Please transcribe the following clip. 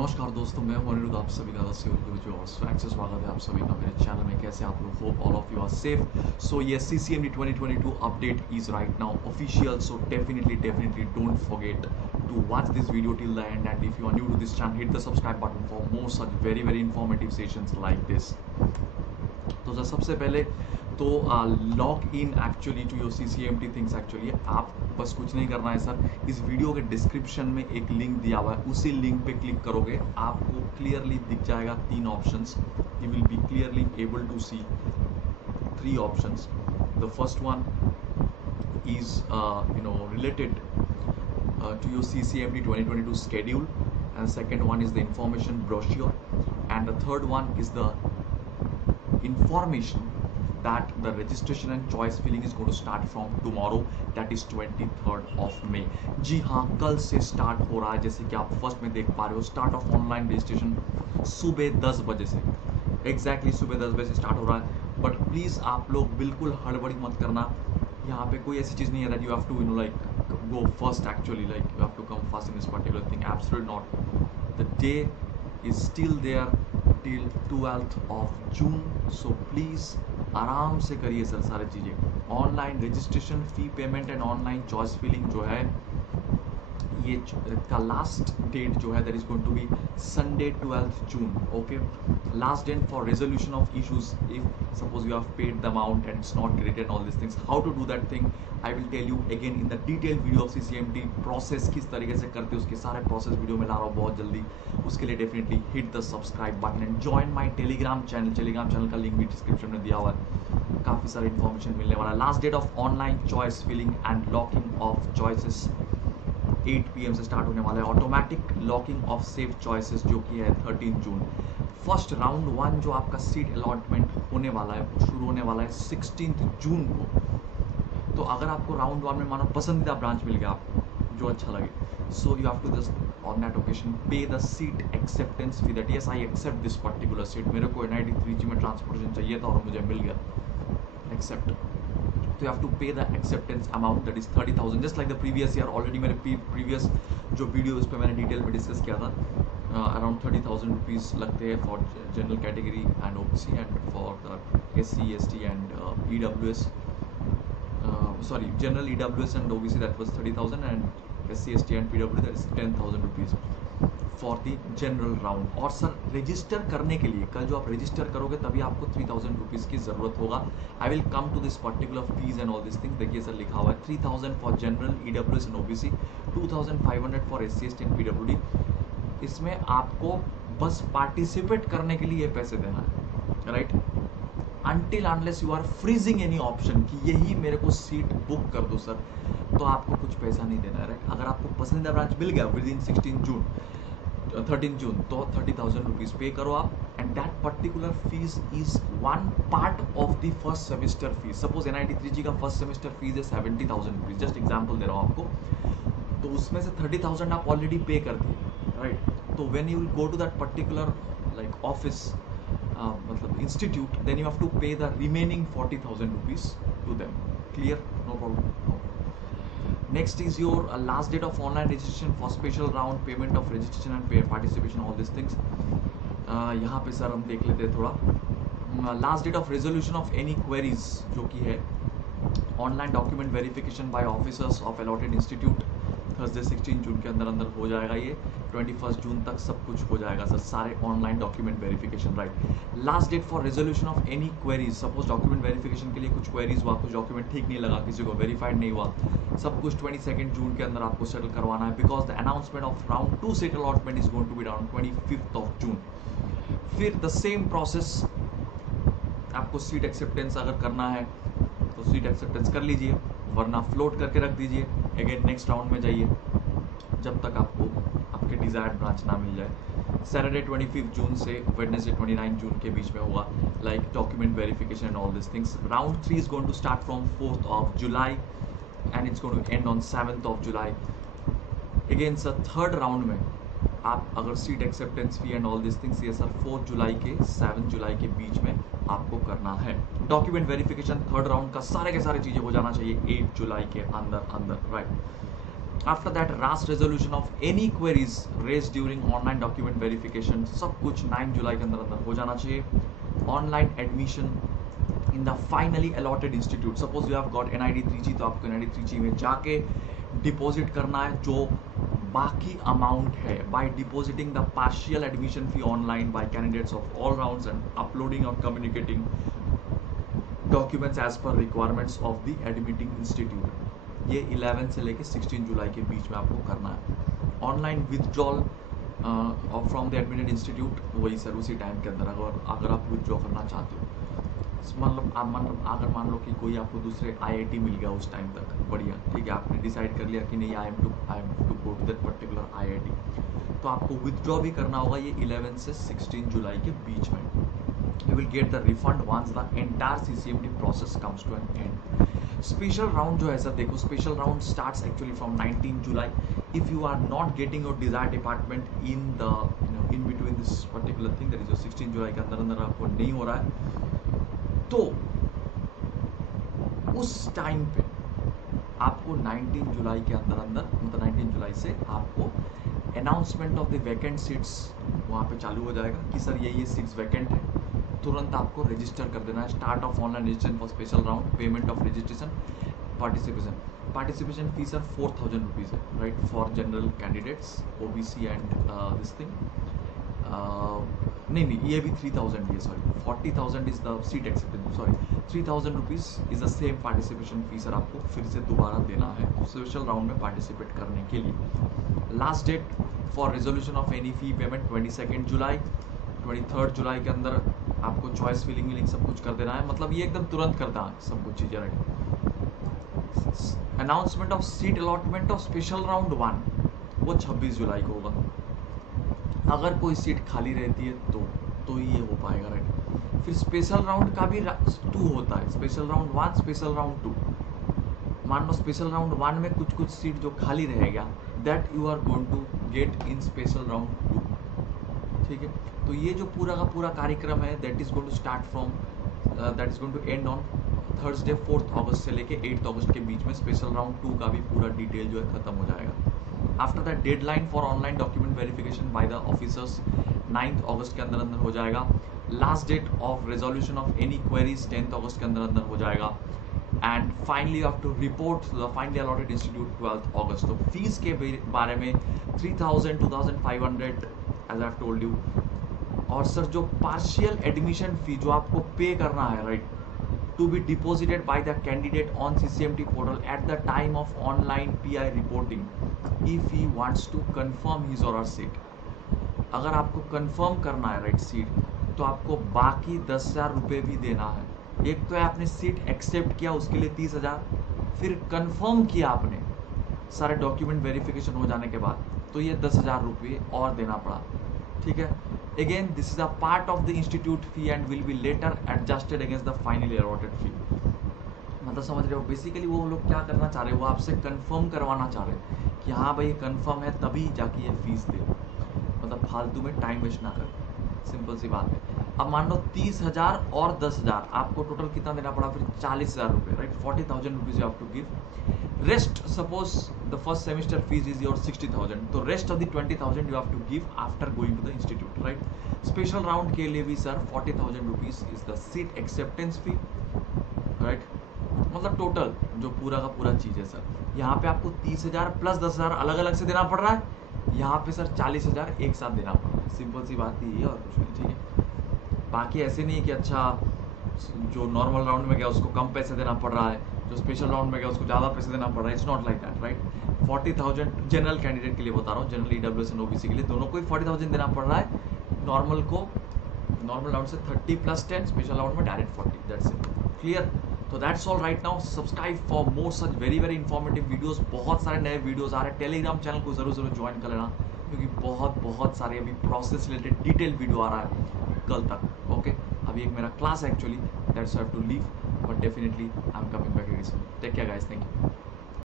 नमस्कार दोस्तों, मैं मनिरुद्ध आप सभी का स्वैग से स्वागत है आप सभी का मेरे चैनल में। कैसे आप लोग? Hope all of you are safe. So ये CCMD 2022 update is right now official, so definitely don't forget to watch this video till the end, and if you are new to this channel, hit the subscribe button for more such very informative sessions like this. तो sir सबसे पहले तो log in actually to your CCMT things. Actually आप बस कुछ नहीं करना है सर, इस वीडियो के डिस्क्रिप्शन में एक लिंक दिया हुआ है, उसी लिंक पे क्लिक करोगे आपको क्लियरली दिख जाएगा तीन options. You will be clearly able to see three options. The first one is related to your CCMT 2022 schedule, and second one is the information brochure, and the third one is the information that the registration and choice filling is going to start from tomorrow, that is 23rd of May। जी हाँ, कल से start हो रहा है। जैसे कि आप first में देख पा रहे हो, स्टार्ट ऑफ ऑनलाइन रजिस्ट्रेशन सुबह 10 बजे से, एग्जैक्टली सुबह 10 बजे से स्टार्ट हो रहा है। बट प्लीज़ आप लोग बिल्कुल हड़बड़ी मत करना। यहाँ पे कोई ऐसी चीज़ नहीं है that you have to like go first, actually like you have to come first in this particular thing, absolutely not। The day is still there till 12th of June, so please आराम से करिए sir सारी चीज़ें। Online registration, fee payment and online choice filling जो है, ये का last date जो है that is going to be Sunday 12th June। Okay, last date for resolution of issues if suppose you have paid the amount and it's not credited, all this things. How to do that thing I will tell you again in the detail video of CCMT। Process किस तरीके से करते हैं उसके सारे process video में ला रहा हूँ बहुत जल्दी। उसके लिए definitely hit the subscribe button and join my Telegram channel. Telegram channel का लिंक भी डिस्क्रिप्शन में दिया हुआ है, काफ़ी सारी इन्फॉर्मेशन मिलने वाला है। Last date of online choice filling and locking of choices 8 PM से स्टार्ट होने वाला है। Automatic locking of save choices जो कि है 13 जून। फर्स्ट राउंड 1 जो आपका सीट अलॉटमेंट होने वाला है, शुरू होने वाला है 16 जून को। तो अगर आपको राउंड 1 में मानो पसंदीदा ब्रांच मिल गया आपको जो अच्छा लगे, so you have to just on that occasion पे the seat acceptance fee, that yes I accept this particular seat. मेरे को NIT 3G में ट्रांसपोर्टेशन चाहिए था और मुझे मिल गया, एक्सेप्ट। तो you have to pay the acceptance amount, that is 30,000, just like the previous year। Already मेरे प्रीवियस जो वीडियो उस पर मैंने डिटेल में डिस्कस किया था। अराउंड 30,000 रुपीज़ लगते हैं for general category and OBC, and for the SC ST and EWS, sorry general EWS and OBC that was 30,000, and SC ST and PW that is 10,000 rupees for the general round. और sir register करने के लिए कल जो आप register करोगे तभी आपको 3,000 रुपीज़ की ज़रूरत होगा। I will come to this particular fees and all this thing. देखिए सर लिखा हुआ है 3,000 for general EWS and OBC, 2,500 for SC ST and PWD। इसमें आपको बस पार्टिसिपेट करने के लिए पैसे देना है, right? Until unless you are freezing any option कि यही मेरे को सीट बुक कर दो सर, तो आपको कुछ पैसा नहीं देना है, राइट? अगर आपको पसंदीदा ब्रांच मिल गया विद इन 13 जून तो 30,000 रुपीज़ पे करो आप, and that particular fees is one part of the first semester fees. Suppose NIT 3G का फर्स्ट सेमेस्टर फीस है 70,000 रुपीज़, जस्ट एग्जाम्पल दे रहा हूँ आपको। तो उसमें से 30,000 आप ऑलरेडी पे कर दिए, राइट? तो when you will go to that particular like office, मतलब institute, then you have to pay the remaining 40,000 rupees to them. Clear? No problem. Next is your last date of online registration for special round, payment of registration and participation, all these things। यहाँ पे sir हम देख लेते हैं थोड़ा। Last date of resolution of any queries जो कि है online document verification by officers of allotted institute, Thursday 16 जून के अंदर हो जाएगा ये। 21 जून तक सब कुछ हो जाएगा सर, सारे online document verification, right? Last date for resolution of any queries, suppose document verification के लिए कुछ क्वेरीज हुआ, कुछ डॉक्यूमेंट ठीक नहीं लगा, किसी को वेरीफाइड नहीं हुआ, सब कुछ 22 जून के अंदर आपको सेटल करवाना है, because the announcement of round 2 seat allotment is going to be around 25th June. फिर द सेम प्रोसेस, आपको सीट एक्सेप्टेंस अगर करना है तो सीट एक्सेप्टेंस कर लीजिए, वरना फ्लोट करके रख दीजिए। अगेन नेक्स्ट राउंड में जाइए जब तक आपको आपके डिजायर्ड ब्रांच ना मिल जाए। सैटरडे 25 जून से वेडनेसडे 29 जून के बीच में होगा like document verification and all this things. Round 3 is going to start from 4th July and it's going to end on 7th July। Again sir third round में आप अगर seat acceptance fee and all this things, ये sir 4 जुलाई के 7 जुलाई के बीच में आपको करना है। डॉक्यूमेंट वेरिफिकेशन थर्ड राउंड का सारे के सारे चीज़ें हो जाना चाहिए 8 जुलाई के अंदर, right? After that last resolution of any queries raise during online document verification, सब कुछ 9 जुलाई के अंदर अंदर हो जाना चाहिए. Online admission in the finally allotted institute. Suppose you have got NID Trichy, तो आपको NID Trichy में जाके डिपॉजिट करना है जो बाकी अमाउंट है, by depositing the partial admission fee online by candidates of all rounds and uploading और communicating documents as per requirements of the admitting institute. ये 11 से लेके 16 जुलाई के बीच में आपको करना है. Online withdrawal from the admitted institute, वही सर उसी टाइम के अंदर अगर आप विथड्रॉ करना चाहते हो. मतलब अगर मान लो कि कोई आपको दूसरे IIT मिल गया उस टाइम तक, बढ़िया, ठीक है, आपने डिसाइड कर लिया कि नहीं I am to go to that particular IIT, तो आपको विथड्रॉ भी करना होगा ये 11 से 16 जुलाई के बीच में. You will get the refund once the entire CCMT process comes to an end. Special round जो है सर, देखो special round starts actually from 19 जुलाई. If you are not getting your desire department in the in between this particular thing, that is जो 16 जुलाई के अंदर अंदर आपको नहीं हो रहा है, तो उस टाइम पे आपको 19 जुलाई के अंदर अंदर, मतलब 19 जुलाई से आपको announcement of the vacant seats वहाँ पे चालू हो जाएगा कि सर ये सीट्स वैकेंट है. तुरंत आपको रजिस्टर कर देना है. Start of online registration for special round, payment of registration, participation fees sir 4000 rupees है, right, for general candidates OBC and this thing. नहीं ये भी 3000 है, sorry 40,000 is the seat acceptance, sorry 3000 rupees is the same participation fee sir आपको फिर से दोबारा देना है स्पेशल राउंड में पार्टिसिपेट करने के लिए. Last date for resolution of any fee payment 22 जुलाई. 23 जुलाई के अंदर आपको चॉइस फिलिंग सब कुछ कर देना है. मतलब ये एकदम तुरंत करता है सब कुछ चीज़ें, right. Announcement of seat allotment of special round 1 वो 26 जुलाई को होगा. अगर कोई सीट खाली रहती है तो ये हो पाएगा, राइट. फिर स्पेशल राउंड का भी 2 होता है, स्पेशल राउंड 1, स्पेशल राउंड 2. मान लो स्पेशल राउंड 1 में कुछ सीट जो खाली रहेगा, that you are going to get in special round 2, ठीक है. तो ये जो पूरा का पूरा कार्यक्रम है, that is going to start from that is going to end on Thursday 4 अगस्त से लेके 8 अगस्त के बीच में. स्पेशल राउंड 2 का भी पूरा डिटेल जो है खत्म हो जाएगा. After that deadline for online document verification by the officers 9 अगस्त के अंदर अंदर हो जाएगा. Last date of resolution of any queries 10 अगस्त के अंदर अंदर हो जाएगा. And finally you have to report the finally allotted institute 12 अगस्त. तो फीस के बारे में 3000, 2500 एज आई टोल्ड यू. और सर जो पार्शियल एडमिशन फी जो आपको पे करना है, right, to be deposited by the candidate on CCMT portal at the time of online PI reporting if he wants to confirm his or her seat. अगर आपको confirm करना है, right, seat, तो आपको बाकी 10,000 रुपये भी देना है. एक तो है आपने सीट एक्सेप्ट किया उसके लिए 30,000, फिर कंफर्म किया आपने सारे डॉक्यूमेंट वेरिफिकेशन हो जाने के बाद, तो ये 10,000 रुपये और देना पड़ा, ठीक है. Again, this is a part of the institute fee and will be later adjusted against the finally allotted fee. मतलब समझ रहे हो, बेसिकली वो लोग क्या करना चाह रहे हैं, वो आपसे कंफर्म करवाना चाह रहे हैं कि हाँ भाई कंफर्म है तभी जाके ये फीस दे. मतलब फालतू में टाइम वेस्ट ना करें, सिंपल सी बात है. अब मान लो 30,000 और 10,000, आपको टोटल कितना देना पड़ा फिर 40,000 रुपये, right. 40,000 rupees you have to give. Rest, suppose the first semester fees is your 60,000, तो rest of the 20,000 you have to give after going to the institute, right. Special round के लिए भी sir 40,000 rupees is the seat acceptance fee, right. मतलब total जो पूरा का पूरा चीज़ है सर, यहाँ पे आपको 30,000 प्लस 10,000 अलग अलग से देना पड़ रहा है. यहाँ पे सर 40,000 एक साथ देना पड़ रहा है. सिंपल सी बात ही है और कुछ नहीं, ठीक है. बाकी ऐसे नहीं है कि अच्छा जो नॉर्मल राउंड में गया उसको कम पैसे देना पड़ रहा है, जो स्पेशल राउंड में गया उसको ज़्यादा पैसे देना पड़ रहा है. It's not like that, right. 40,000 general candidate के लिए बता रहा हूँ, जनरल EWS एंड OBC के लिए दोनों को ही 40,000 देना पड़ रहा है. नॉर्मल को नॉर्मल राउंड से 30 + 10, स्पेशल राउंड में डायरेक्ट 40. That's it, clear. तो that's all right now. Subscribe for more such very informative videos. बहुत सारे नए वीडियोज़ आ रहे हैं. टेलीग्राम चैनल को ज़रूर ज्वाइन कर लेना, क्योंकि बहुत सारे अभी प्रोसेस रिलेटेड डिटेल वीडियो आ रहा है कल तक. ओके, अभी एक मेरा क्लास है actually, that's I have to leave, but definitely I'm coming back very soon. Take care guys, thank you.